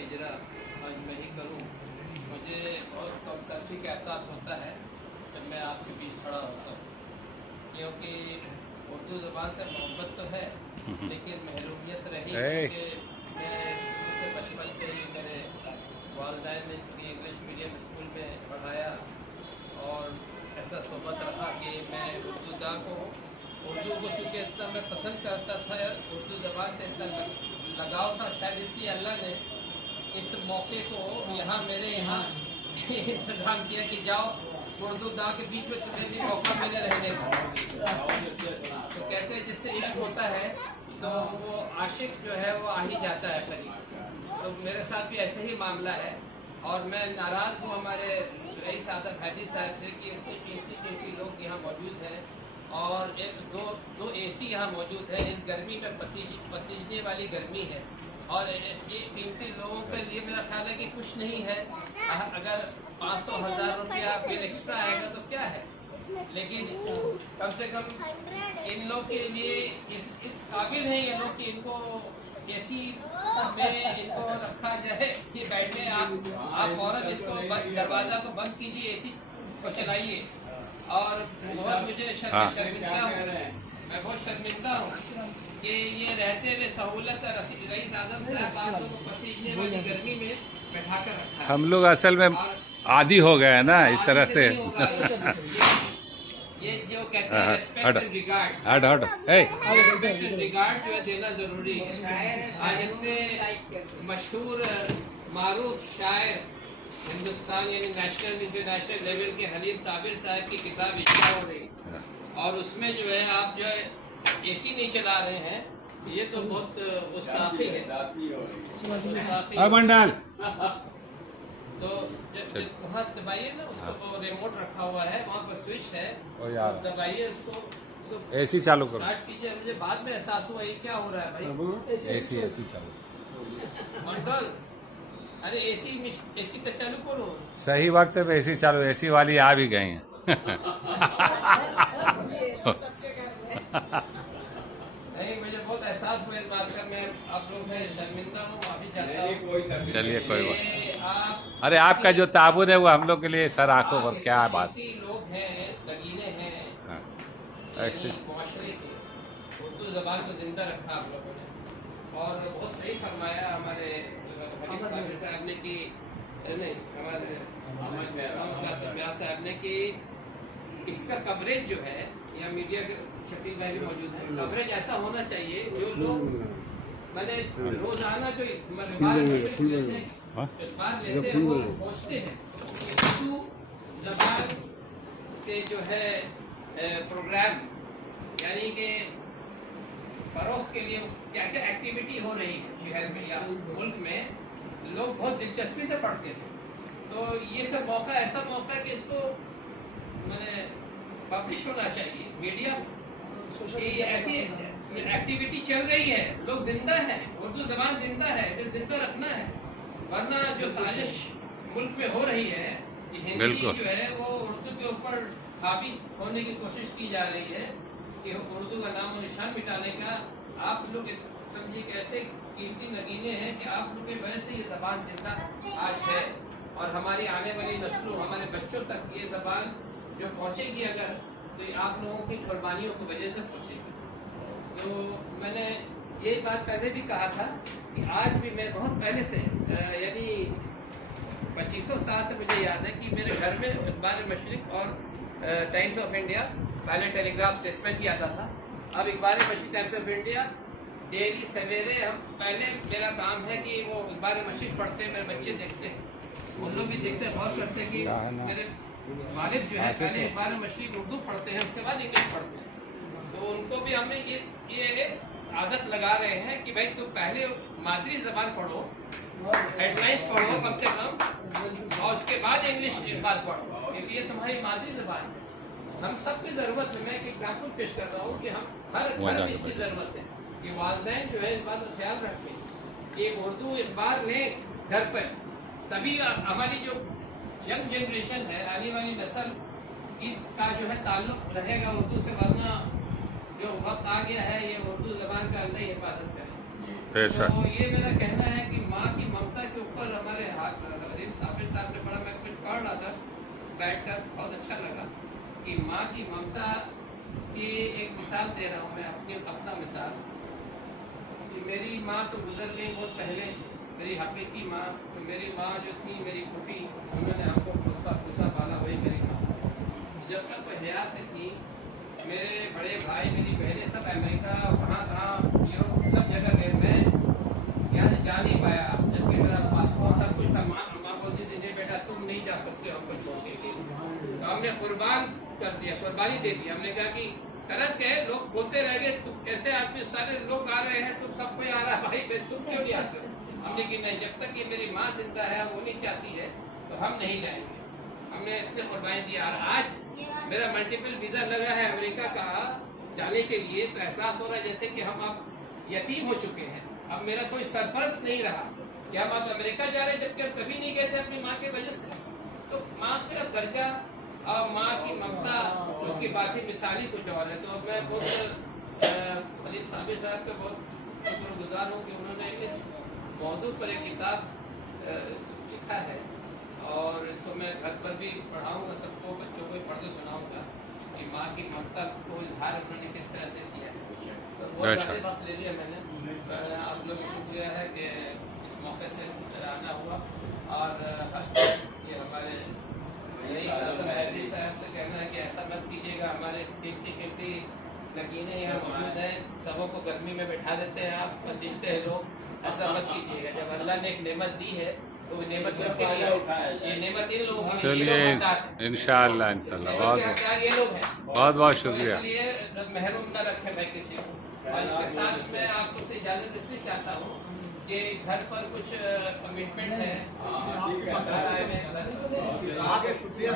इजरा आज मैं ही करूं। मुझे बहुत कमतरफी का एहसास होता है जब मैं आपके बीच खड़ा होता हूं, क्योंकि उर्दू ज़बान से मोहब्बत तो है लेकिन महरूमियत रही, क्योंकि मैं शुरू से बचपन से ही मेरे वालिदैन ने इंग्लिश मीडियम स्कूल में पढ़ाया और ऐसा सोबत रहा कि मैं उर्दू दा को उर्दू को चूँकि इतना मैं पसंद करता था, उर्दू ज़बान से इतना लगाव था, शायद इसलिए अल्लाह ने इस मौके को यहाँ मेरे यहाँ इंतज़ाम किया कि जाओ उर्दू दा के बीच में तुम्हें भी मौका मिले रहने का। तो कहते हैं जिससे इश्क होता है तो वो आशिक जो है वो आ ही जाता है करीब। तो मेरे साथ भी ऐसे ही मामला है और मैं नाराज़ हूँ हमारे रईस आदम हैदी साहब से कि इतने कीमती लोग यहाँ मौजूद हैं और एक दो एसी यहाँ मौजूद है। इस गर्मी में पसीजने वाली गर्मी है और ये कीमती लोगों के लिए मेरा ख्याल है कि कुछ नहीं है। अगर 500,000 रुपया बिल एक्स्ट्रा आएगा तो क्या है, लेकिन कम से कम इन लोग के लिए इस काबिल है ये लोग कि इनको एसी में इनको रखा जाए कि बैठने आप फौरन इसको दरवाज़ा को बंद कीजिए, एसी को चलाइए। और बहुत मुझे शर्मिंदा हूँ, मैं बहुत शर्मिंदा हूँ कि ये रहते हुए सहूलत रईस आज़म साहब आप लोगों को पसीजने वाली गर्मी में बैठा कर रखा है। हम लोग असल में आदी हो गए हैं ना इस तरह से। ये जो कहते हैं respect and regard, respect and regard जो है देना जरूरी है। आज इतने मशहूर मारूफ शायर हिंदुस्तान यानी नेशनल इंटरनेशनल लेवल के हलीम साबिर साहब की किताब इश्रा हो रही है और उसमें जो है आप जो है एसी नहीं चला रहे हैं, ये तो बहुत गुस्ताखी है। तो वहाँ दबाइए ना उसको, रिमोट रखा हुआ है वहाँ पर, स्विच है, दबाइए उसको, एसी चालू करो, स्टार्ट कीजिए। मुझे बाद में एहसास हुआ ये क्या हो रहा है भाई। एसी चालू मंडल, अरे एसी तो चालू करो। सही वक्त पे एसी चालू, एसी वाली आ भी गई हैं। नहीं, मुझे बहुत एहसास हुआ इस बात का, मैं आप लोगों से शर्मिंदा हूँ, माफी चाहता हूँ। चलिए कोई बात। अरे आपका जो ताबुन है वो हम लोग के लिए सर आंखों पर क्या बात। लोग हैं, लगीने हैं मुआशरे के, उर्दू ज़बान को जिंदा रखा आप लोगों ने और बहुत सही फरमाया हमारे साहब ने कि नहीं, हमारे साहब ने कि इसका कवरेज जो है या मीडिया के शकील भाई भी मौजूद है, कवरेज ऐसा होना चाहिए जो लोग मैंने रोजाना जो इकबाल लेते हैं वो सोचते हैं कि उर्दू ज़बान के जो है प्रोग्राम यानी कि फरोख के लिए क्या क्या एक्टिविटी हो रही है शहर में या मुल्क में, लोग बहुत दिलचस्पी से पढ़ते थे। तो ये सब मौका ऐसा मौका है कि इसको मैंने पब्लिश होना चाहिए। मीडिया ऐसी एक्टिविटी चल रही है, लोग जिंदा हैं, उर्दू ज़बान जिंदा है, इसे जिंदा रखना है, वरना जो साजिश मुल्क में हो रही है कि हिंदी जो है वो उर्दू के ऊपर हावी होने की कोशिश की जा रही है कि उर्दू का नाम और निशान मिटाने का। आप लोग समझिए कि ऐसे कीमती नगीने हैं कि आप लोग की वजह से ये ज़बान जिंदा आज है और हमारी आने वाली नस्लों, हमारे बच्चों तक ये ज़बान जो पहुँचेगी अगर, तो ये आप लोगों की कुर्बानियों की वजह से पहुँचेगी। तो मैंने ये बात पहले भी कहा था कि आज भी मैं बहुत पहले से यानी 2500 साल से मुझे याद है कि मेरे घर में इक़बाल मशरिक़ और टाइम्स ऑफ इंडिया, पहले टेलीग्राफ स्टेटमेंट भी आता था, अब Iqbal Mashriq Times of India daily सवेरे हम पहले मेरा काम है कि वो इक़बाल मशरिक़ पढ़ते हैं, मेरे बच्चे देखते हैं, उन लोग भी देखते हैं, गौर करते हैं कि मेरे वालिद जो है पहले इक़बाल मशरिक़ उर्दू पढ़ते हैं उसके बाद इंग्लिश पढ़ते हैं। तो उनको भी हमने ये आदत लगा रहे हैं कि भाई तुम पहले मादरी ज़बान पढ़ो, हेडलाइंस पढ़ो कम से कम और उसके बाद इंग्लिश बात पढ़ो, क्योंकि ये तुम्हारी मादरी ज़बान है। हम सब की ज़रूरत है, मैं एक एग्जाम्पल पेश कर रहा हूँ कि हम हर घर में इसकी ज़रूरत है कि वालिदैन जो है इस बात का ख्याल रखें कि उर्दू अखबार लें घर पर, तभी हमारी जो यंग जनरेशन है, आने वाली नस्ल का जो है ताल्लुक रहेगा उर्दू से, वरना जो वक्त आ गया है ये उर्दू ज़बान का अल्लाह ही हिफाजत करे। तो ये मेरा कहना है कि माँ की ममता के ऊपर बैठकर बहुत अच्छा लगा कि माँ की ममता की एक मिसाल दे रहा हूँ मैं, अपना मिसाल कि मेरी माँ तो गुजर गई बहुत पहले, मेरी हकीकी माँ। तो मेरी माँ जो थी, मेरी फूफी, उन्होंने हमको पूसा पाला, वही मेरी माँ। जब तक वो हयात से थी, मेरे बड़े भाई, मेरी बहनें सब अमेरिका, कहाँ यूरोप, सब जगह गए। मैं यहाँ से जा नहीं पाया, जबकि मेरा पासपोर्ट सब कुछ था। माँ बोलती थी नहीं बेटा तुम नहीं जा सकते हमको छोड़ के। तो हमने कुर्बान कर दिया, कुर्बानी दे दी। हमने कहा कि तरस गए, लोग बोलते रह गए तुम कैसे आदमी, सारे लोग आ रहे हैं, तुम सब कोई आ रहा है, भाई तुम क्यों नहीं आते? हमने कि नहीं, जब तक ये मेरी माँ जिंदा है, वो नहीं चाहती है, तो हम नहीं जाएंगे। हमने इतने कुर्बानी दिया। और आज मेरा मल्टीपल वीजा लगा है अमेरिका का जाने के लिए, तो एहसास हो रहा है जैसे कि हम अब यतीम हो चुके हैं। अब मेरा कोई सरपरस्त नहीं रहा कि हम अब अमेरिका जा रहे हैं, जबकि हम कभी नहीं गए थे अपनी माँ की वजह से। तो माँ का दर्जा और माँ की ममता, उसकी बात ही मिसाली कुछ और है। तो मैं बहुत खलील साबिर साहब का बहुत शुक्रगुजार हूँ कि उन्होंने इस मौजू पर एक किताब लिखा है, और इसको मैं घर पर भी पढ़ाऊँगा, सबको, बच्चों को भी पढ़ के सुनाऊँगा कि माँ की ममता को इजहार उन्होंने किस तरह से किया है। तो बहुत ज़्यादा वक्त ले लिया मैंने, आप लोग का शुक्रिया है कि इस मौके से आना हुआ। और ये हमारे हैदरी साहब से कहना है कि ऐसा मत कीजिएगा, हमारे कीमती नगीने यहाँ मौजूद हैं, सबों को गर्मी में बैठा देते हैं, आप पसीजते हैं लोग, ऐसा मत कीजिएगा। जब अल्लाह ने एक नेमत दी है तो वो नेमत किसके लिए? ये नेमत इन लोगों के लिए। चलिए इंशाअल्लाह बहुत शुक्रिया। इसलिए महरूम न रखें भाई किसी को। और इसके साथ मैं आपको से इजाज़त इसलिए चाहता हूँ कि घर पर कुछ कमिटमेंट है। शुक्रिया।